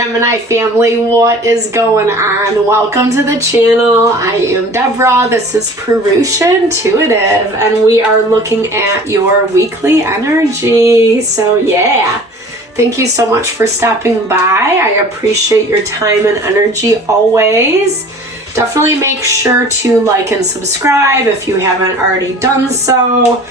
Gemini family, what is going on? Welcome to the channel. I am Deborah. This is Purusha Intuitive, and we are looking at your weekly energy. So yeah, thank you so much for stopping by. I appreciate your time and energy always. Definitely make sure to like and subscribe if you haven't already done so.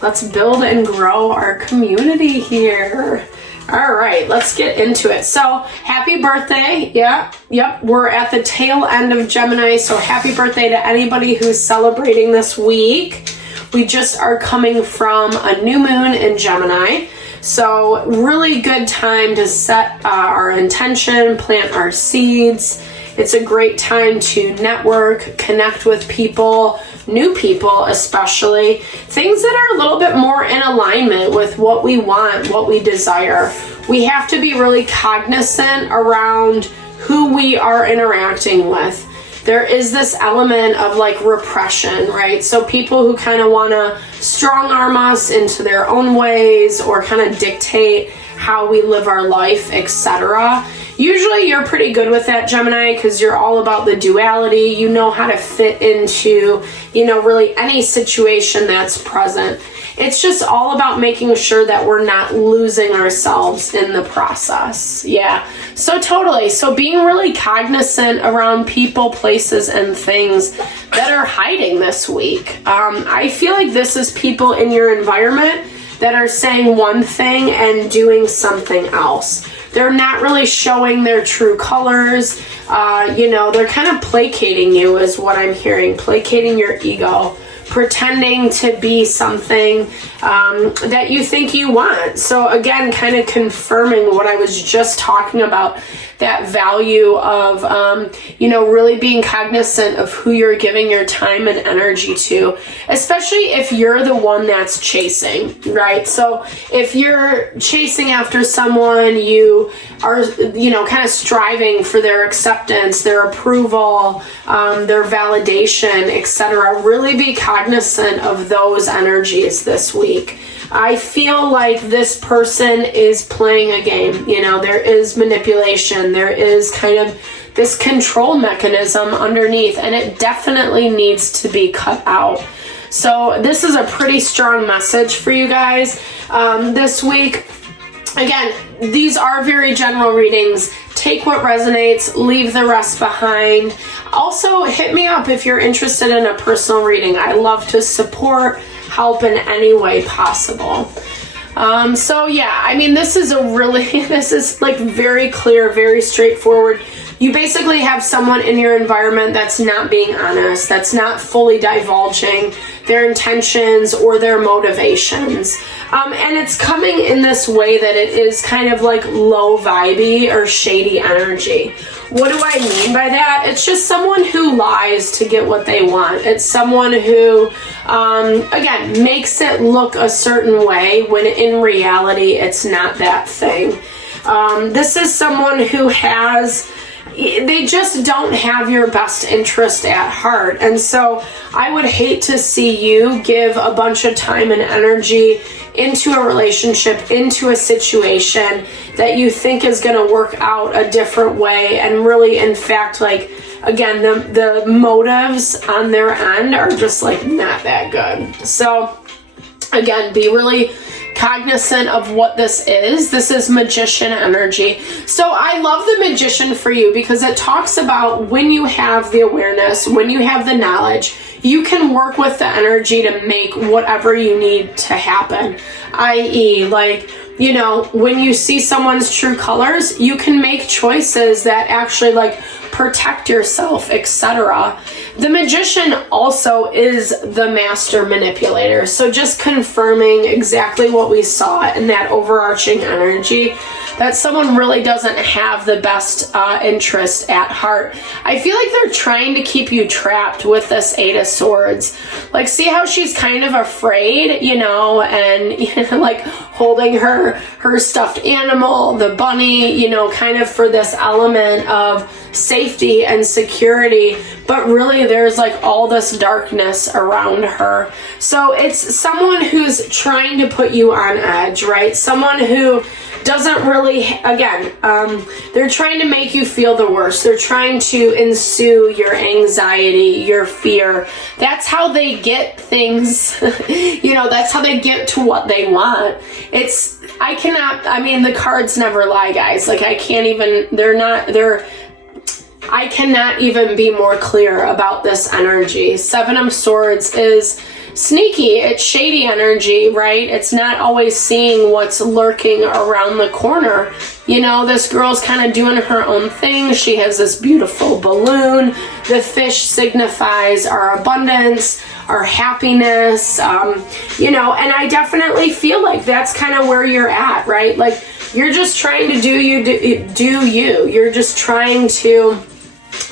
Let's build and grow our community here. All right, let's get into it. So happy birthday. Yep, we're at the tail end of Gemini, so happy birthday to anybody who's celebrating this week. We just are coming from a new moon in Gemini, so really good time to set our intention, plant our seeds. It's a great time to network, connect with people, new people especially, things that are a little bit more in alignment with what we want, what we desire. We have to be really cognizant around who we are interacting with. There is this element of like repression, right? So people who kind of want to strong arm us into their own ways or kind of dictate how we live our life, etc. Usually you're pretty good with that, Gemini, because you're all about the duality. You know how to fit into, really any situation that's present. It's just all about making sure that we're not losing ourselves in the process. Yeah, so totally. So being really cognizant around people, places, and things that are hiding this week. I feel like this is people in your environment that are saying one thing and doing something else. They're not really showing their true colors. They're kind of placating you is what I'm hearing. Placating your ego. Pretending to be something that you think you want. So again, kind of confirming what I was just talking about. That value of, really being cognizant of who you're giving your time and energy to, especially if you're the one that's chasing, right? So if you're chasing after someone, you are, kind of striving for their acceptance, their approval, their validation, etc. Really be cognizant of those energies this week. I feel like this person is playing a game. There is manipulation. There is kind of this control mechanism underneath, and it definitely needs to be cut out. So this is a pretty strong message for you guys this week. Again, these are very general readings. Take what resonates, leave the rest behind. Also, hit me up if you're interested in a personal reading. I love to support, help in any way possible. This is like very clear, very straightforward. You basically have someone in your environment that's not being honest, that's not fully divulging their intentions or their motivations. And it's coming in this way that it is kind of like low vibey or shady energy. What do I mean by that? It's just someone who lies to get what they want. It's someone who, again, makes it look a certain way when in reality it's not that thing. This is someone who they just don't have your best interest at heart. And so I would hate to see you give a bunch of time and energy into a relationship, into a situation that you think is going to work out a different way. And really, in fact, again, the motives on their end are just not that good. So again, be really cognizant of what this is. This is magician energy. So I love the magician for you because it talks about when you have the awareness, when you have the knowledge, you can work with the energy to make whatever you need to happen. I.e., when you see someone's true colors, you can make choices that actually protect yourself, etc. The magician also is the master manipulator. So just confirming exactly what we saw in that overarching energy, that someone really doesn't have the best interest at heart. I feel like they're trying to keep you trapped with this Eight of Swords. See how she's kind of afraid, and holding her stuffed animal, the bunny, kind of for this element of safety and security, but really there's all this darkness around her. So it's someone who's trying to put you on edge, right? Someone who doesn't really really, again, they're trying to make you feel the worst. They're trying to ensue your anxiety, your fear. That's how they get things, that's how they get to what they want. The cards never lie, guys. Like, I cannot even be more clear about this energy. Seven of Swords is sneaky. It's shady energy, right? It's not always seeing what's lurking around the corner. This girl's kind of doing her own thing. She has this beautiful balloon. The fish signifies our abundance, our happiness, and I definitely feel like that's kind of where you're at, right? Like, you're just trying to do you. You're just trying to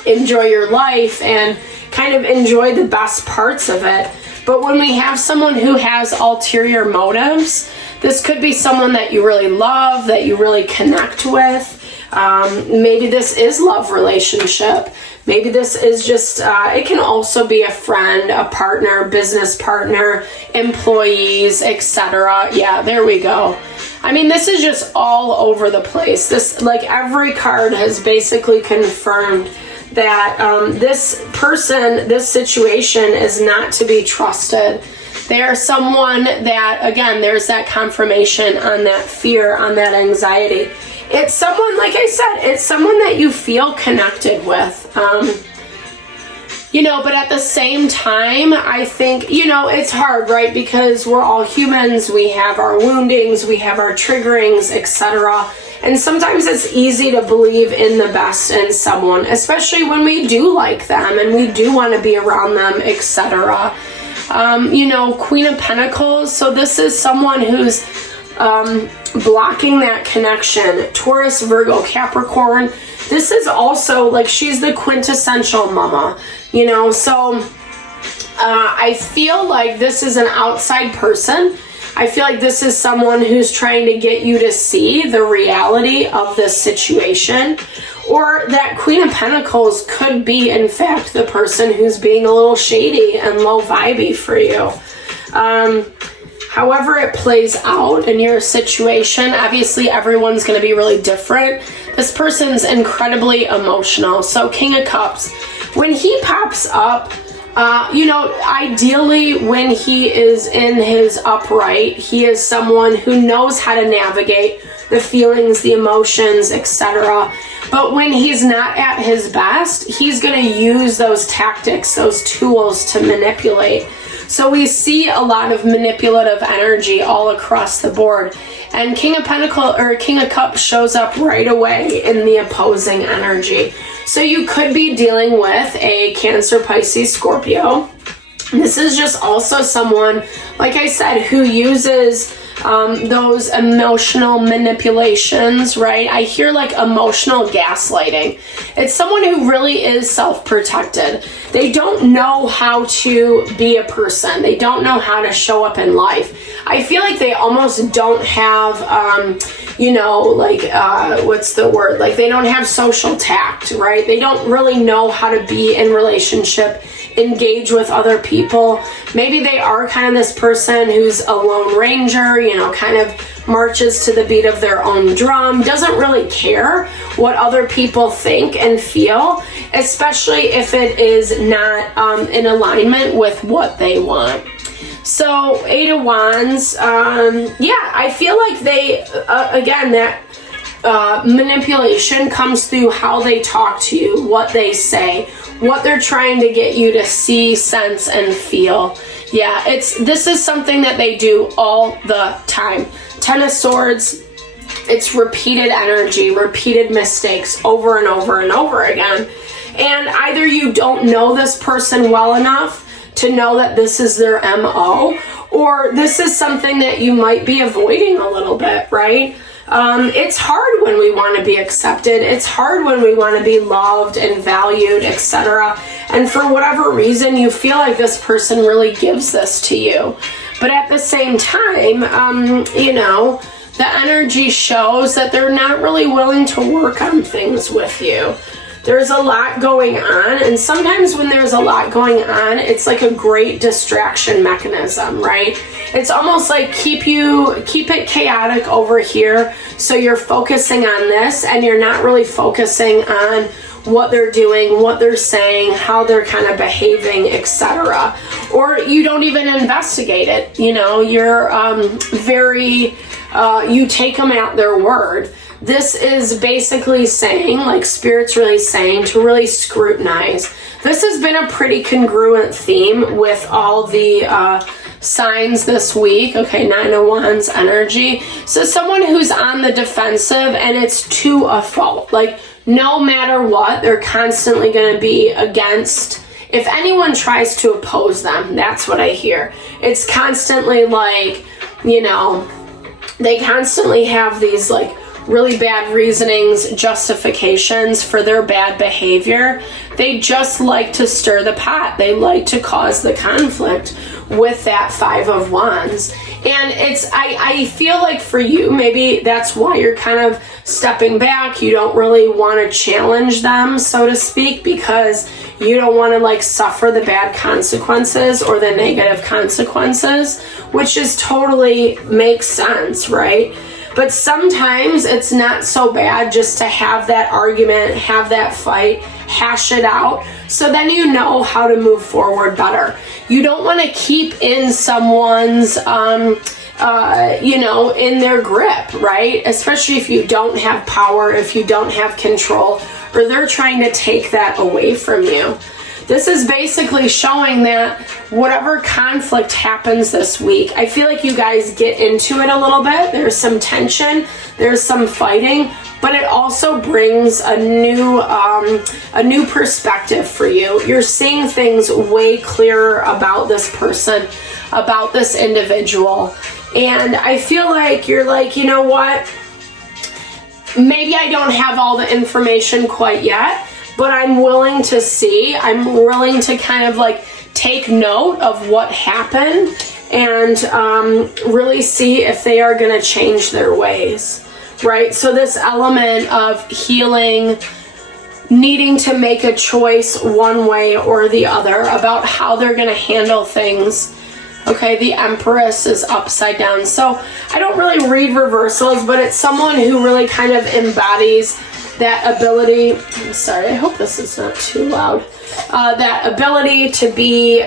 enjoy your life and kind of enjoy the best parts of it. But when we have someone who has ulterior motives, this could be someone that you really love, that you really connect with. Maybe this is love relationship. Maybe this is just, it can also be a friend, a partner, business partner, employees, etc. Yeah, there we go. This is just all over the place. Every card has basically confirmed that this situation is not to be trusted. They are someone that, again, there's that confirmation on that fear, on that anxiety. It's someone, like I said, it's someone that you feel connected with. But at the same time, I think, it's hard, right? Because we're all humans. We have our woundings, we have our triggerings, etc. And sometimes it's easy to believe in the best in someone, especially when we do like them and we do want to be around them, etc. Queen of Pentacles. So this is someone who's blocking that connection. Taurus, Virgo, Capricorn. This is also like, she's the quintessential mama, so I feel like this is an outside person. I feel like this is someone who's trying to get you to see the reality of this situation. Or that Queen of Pentacles could be, in fact, the person who's being a little shady and low vibey for you. However it plays out in your situation, obviously everyone's going to be really different. This person's incredibly emotional. So King of Cups, when he pops up, ideally when he is in his upright, he is someone who knows how to navigate the feelings, the emotions, etc. But when he's not at his best, he's going to use those tactics, those tools to manipulate. So we see a lot of manipulative energy all across the board. And King of Cups shows up right away in the opposing energy. So you could be dealing with a Cancer, Pisces, Scorpio. This is just also someone, like I said, who uses those emotional manipulations, right? I hear like emotional gaslighting. It's someone who really is self-protected. They don't know how to be a person. They don't know how to show up in life. I feel like they almost don't have, what's the word? Like, they don't have social tact, right? They don't really know how to be in relationship, engage with other people. Maybe they are kind of this person who's a lone ranger, kind of marches to the beat of their own drum, doesn't really care what other people think and feel, especially if it is not in alignment with what they want. So 8 of Wands, I feel like they, again, that manipulation comes through how they talk to you, what they say, what they're trying to get you to see, sense, and feel. Yeah, this is something that they do all the time. 10 of Swords, it's repeated energy, repeated mistakes over and over and over again. And either you don't know this person well enough to know that this is their MO, or this is something that you might be avoiding a little bit, right? It's hard when we want to be accepted. It's hard when we want to be loved and valued, etc. And for whatever reason, you feel like this person really gives this to you. But at the same time, the energy shows that they're not really willing to work on things with you. There's a lot going on, and sometimes when there's a lot going on, it's like a great distraction mechanism, right? It's almost like keep it chaotic over here, so you're focusing on this and you're not really focusing on what they're doing, what they're saying, how they're kind of behaving, etc. Or you don't even investigate it. You know, you're you take them at their word. This is basically saying, like Spirit's really saying, to really scrutinize. This has been a pretty congruent theme with all the signs this week. Okay, 9 of Wands energy. So someone who's on the defensive, and it's to a fault. Like, no matter what, they're constantly going to be against. If anyone tries to oppose them, that's what I hear. It's constantly like, you know, they constantly have these like really bad reasonings, justifications for their bad behavior. They just like to stir the pot. They like to cause the conflict with that 5 of Wands. And I feel like for you, maybe that's why you're kind of stepping back. You don't really want to challenge them, so to speak, because you don't want to like suffer the bad consequences or the negative consequences, which is totally makes sense, right? But sometimes it's not so bad just to have that argument, have that fight, hash it out, so then you know how to move forward better. You don't want to keep in someone's, you know, in their grip, right? Especially if you don't have power, if you don't have control, or they're trying to take that away from you. This is basically showing that whatever conflict happens this week, I feel like you guys get into it a little bit. There's some tension, there's some fighting, but it also brings a new perspective for you. You're seeing things way clearer about this person, about this individual. And I feel like you're like, you know what? Maybe I don't have all the information quite yet, but I'm willing to see. I'm willing to kind of like take note of what happened and really see if they are going to change their ways, right? So this element of healing, needing to make a choice one way or the other about how they're going to handle things. Okay, the Empress is upside down. So I don't really read reversals, but it's someone who really kind of embodies that ability. I'm sorry, I hope this is not too loud. That ability to be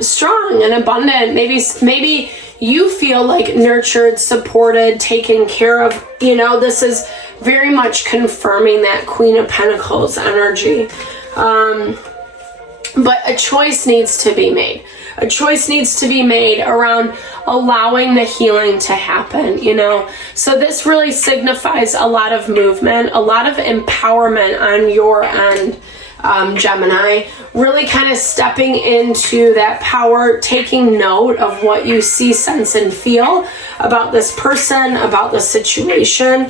strong and abundant. Maybe you feel like nurtured, supported, taken care of. You know, this is very much confirming that Queen of Pentacles energy. But a choice needs to be made. A choice needs to be made around allowing the healing to happen, you know. So this really signifies a lot of movement, a lot of empowerment on your end, Gemini. Really kind of stepping into that power, taking note of what you see, sense, and feel about this person, about the situation,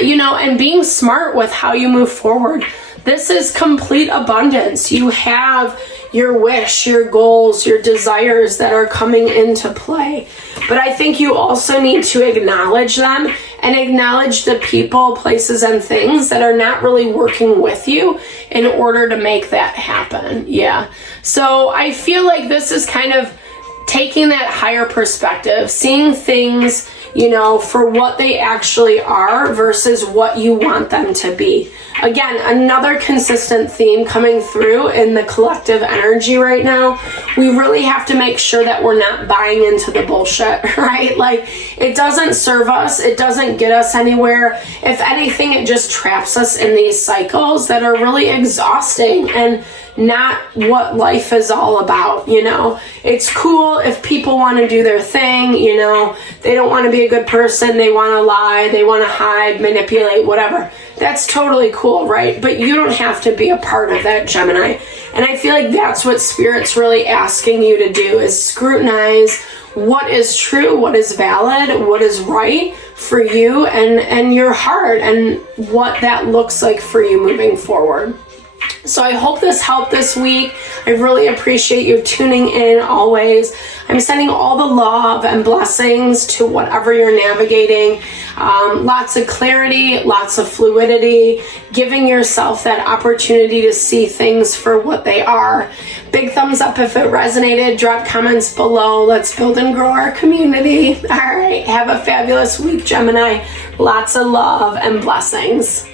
you know, and being smart with how you move forward. This is complete abundance. You have your wish, your goals, your desires that are coming into play. But I think you also need to acknowledge them and acknowledge the people, places, and things that are not really working with you in order to make that happen. Yeah. So I feel like this is kind of taking that higher perspective, seeing things, you know, for what they actually are versus what you want them to be. Again, another consistent theme coming through in the collective energy right now. We really have to make sure that we're not buying into the bullshit, right? Like, it doesn't serve us. It doesn't get us anywhere. If anything, it just traps us in these cycles that are really exhausting and not what life is all about, you know. It's cool if people want to do their thing, you know. They don't want to be a good person. They want to lie. They want to hide, manipulate, whatever. That's totally cool, right? But you don't have to be a part of that, Gemini. And I feel like that's what Spirit's really asking you to do, is scrutinize what is true, what is valid, what is right for you and your heart, and what that looks like for you moving forward. So I hope this helped this week. I really appreciate you tuning in always. I'm sending all the love and blessings to whatever you're navigating. Lots of clarity, lots of fluidity, giving yourself that opportunity to see things for what they are. Big thumbs up if it resonated. Drop comments below. Let's build and grow our community. All right. Have a fabulous week, Gemini. Lots of love and blessings.